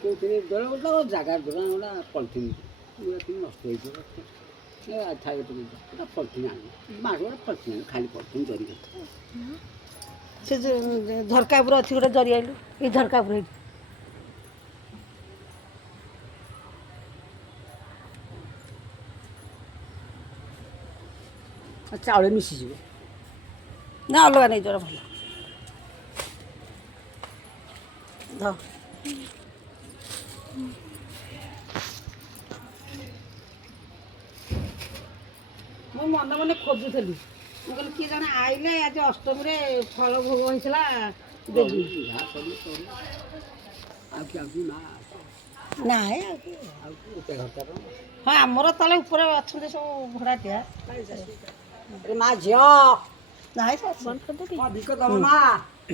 କହୁଥିଲି ଜାଗା ଗୋଟା ପଲିଥିନ୍ ନଷ୍ଟ ହେଇଯିବ ଥାଏ ଗୋଟେ ପଲିଥିନ୍ ଆଣିବ ମାସ ଗୋଟେ ପଲିଥିନ୍ ଆଣିବ ଖାଲି ପଲିଥିନ୍ ଜରି ସେ ଝରକା ଉପରେ ଅଛି ଗୋଟେ ଜରି ଆଇଲୁ ଏଇ ଝରକା ଉପରେ ହେଇଛି ଚାଉଳ ମିଶିଯିବ ନା ଅଲଗା ନେଇଯିବାର ଭଲ ଧ ମୁଁ ମନେ ମନେ ଖୋଜୁଥିଲି ମୁଁ କହିଲି କିଏ ଜଣେ ଆଇଲେ ଆଜି ଅଷ୍ଟମୀରେ ଫଳ ଭୋଗ ହେଇଥିଲା ଦେବି ନାଇଁ ହଁ ଆମର ତଳେ ଉପରେ ଅଛନ୍ତି ସବୁ ଭଡ଼ାଟିଆ ମା ଝିଅ ନାଇଁ ମା